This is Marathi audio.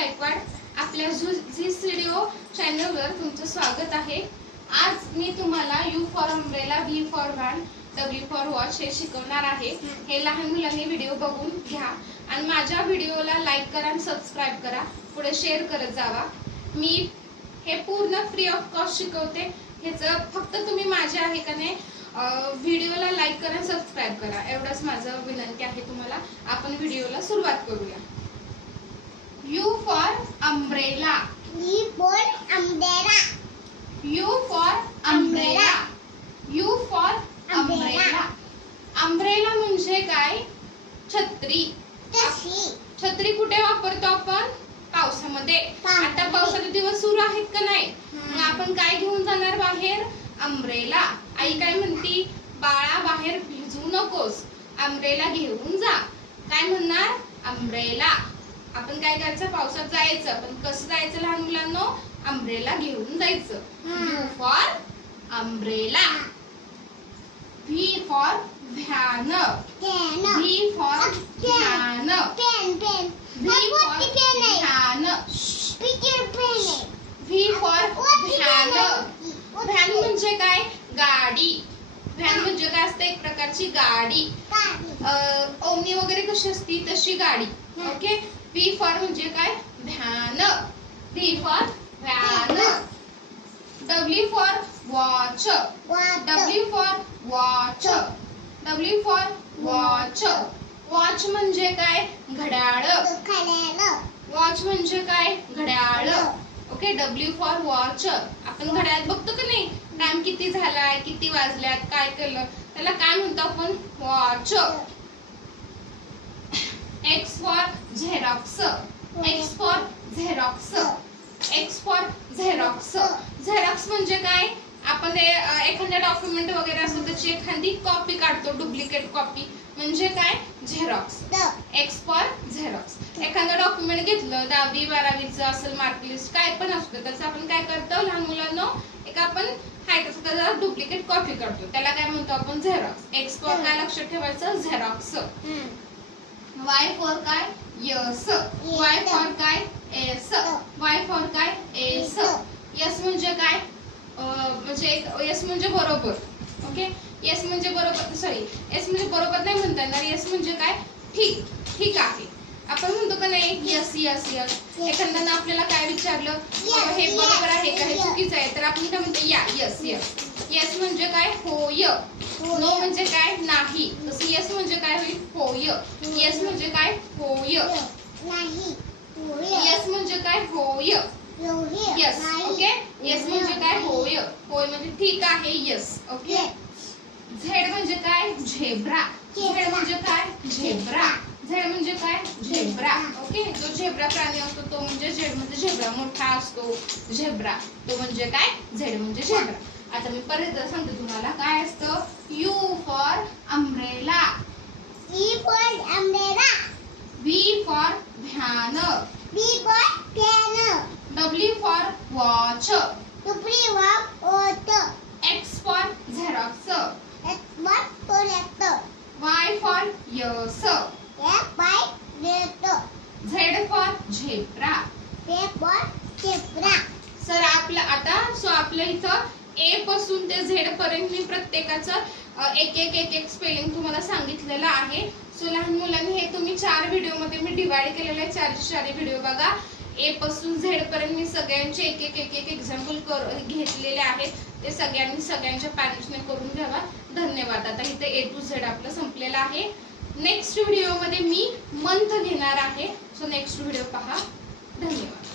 गायकवाड आपल्या झी स्टुडिओ चॅनलवर तुमचं स्वागत आहे। आज मी तुम्हाला you for umbrella, V for van, W for watch हे शिकवणार आहे। हे लहान मुलांनी व्हिडिओ बघून घ्या आणि माझ्या व्हिडिओला लाईक करा आणि सबस्क्राइब करा, पुढे शेअर करत जावा। मी हे पूर्ण फ्री ऑफ कॉस्ट शिकवते। ह्याचं फक्त तुम्ही माझ्या आहे का नाही व्हिडिओला लाईक करा, सबस्क्राइब करा, एवढंच माझं विनंती आहे तुम्हाला। आपण व्हिडिओला सुरुवात करूया। U for umbrella. U for umbrella. U for umbrella. U for umbrella. Umbrella म्हणजे काय? छत्री। छत्री कुठे वापरतो आपण? पावसामध्ये। आता पावसाचे दिवस सुरू आहेत का नाही? मग आपण काय घेऊन जाणार बाहेर? अम्ब्रेला। आई काय म्हणती? बाळा बाहेर भिजू नकोस, अम्ब्रेला घेऊन जा। काय म्हणणार? अम्ब्रेला। आपण काय करायचं? पावसात जायचं, पण कसं जायचं लहान मुलांनो? अम्ब्रेला घेऊन जायचं। U for umbrella. V for van. V for van. V for van. V for van. Van म्हणजे काय? गाडी। व्हॅन म्हणजे काय असते? एक प्रकारची गाडी। ओमनी वगैरे कशी असती तशी गाडी। ओके। V फॉर म्हणजे काय? Van. V for van. W for watch. W for watch. W for watch. Watch म्हणजे काय? घड्याळ। वॉच म्हणजे काय? घड्याळ। ओके। W for watch. आपण घड्याळात बघतो की नाही टाइम किती झालाय, किती वाजल्यात, काय केलं, त्याला काय म्हणतो आपण? Watch. X for Xerox. X for Xerox. X for Xerox. Xerox म्हणजे काय? आपण एखाद्या डॉक्युमेंट वगैरे असतो त्याची एखादी कॉपी काढतो, डुप्लिकेट कॉपी म्हणजे काय? झेरॉक्स। X for Xerox. एखादं डॉक्युमेंट घेतलं 10वी 12वीचं असेल, मार्कलिस्ट काय पण असतं, त्याचं आपण काय करतो लहान मुलांनो? एक आपण हाय तसं त्याचा डुप्लिकेट कॉपी करतो, त्याला काय म्हणतो आपण? झेरॉक्स। X फॉर काय लक्षात ठेवायचं? झेरॉक्स। Y फॉर काय? यस। Y फॉर काय? एस। Y फॉर काय? एस। यस म्हणजे काय? म्हणजे यस म्हणजे बरोबर। ओके। यस म्हणजे बरोबर, सॉरी यस म्हणजे बरोबर नाही म्हणता येणार। यस म्हणजे काय? ठीक, ठीक आहे। आपण म्हणतो का नाही यस यस यस? एखाद्यानं आपल्याला काय विचारलं, हे बरोबर आहे का, हे चुकीचं आहे, तर आपण काय म्हणतो? या, यस यस। यस म्हणजे काय? होय। नो म्हणजे काय? नाही। तसं यस म्हणजे काय होईल? होय। यस म्हणजे काय? होय। यस म्हणजे काय? होय। यस। ओके। यस म्हणजे काय? होय। होय म्हणजे ठीक आहे, यस। ओके। झेड म्हणजे काय? झेब्रा। झेड म्हणजे काय? झेब्रा। झेड म्हणजे काय? झेब्रा। ओके। जो झेब्रा प्राणी असतो तो म्हणजे झेड म्हणजे झेब्रा, मोठा असतो झेब्रा, तो म्हणजे काय? झेड म्हणजे झेब्रा। आता मी परत सांगते तुम्हाला काय असतं? U for umbrella. E for umbrella. V for van. V for piano. W for watch. W for auto. X for Xerox. X for tractor. Y for yes. F for letter. Z for zebra. Z for zebra. Sir आपल्या इथं A पासून ते Z पर्यंत मी प्रत्येकाचं एक स्पेलिंग तुम्हाला सांगितलेलं आहे। सो लहान मुलांनी हे तुम्ही 4 व्हिडिओ मध्ये मी डिवाइड केलेले आहे, 4 व्हिडिओ बघा। A पासून Z पर्यंत मी सगळ्यांचे एक एक्झाम्पल घेतलेले आहेत, ते सगळ्यांच्या पॅरेंट्सने करून घ्यावा। धन्यवाद। आता इथे A to Z आपलं संपलेलं आहे। नेक्स्ट व्हिडिओ मध्ये मी मंथ घेणार आहे। सो नेक्स्ट व्हिडिओ पहा। धन्यवाद।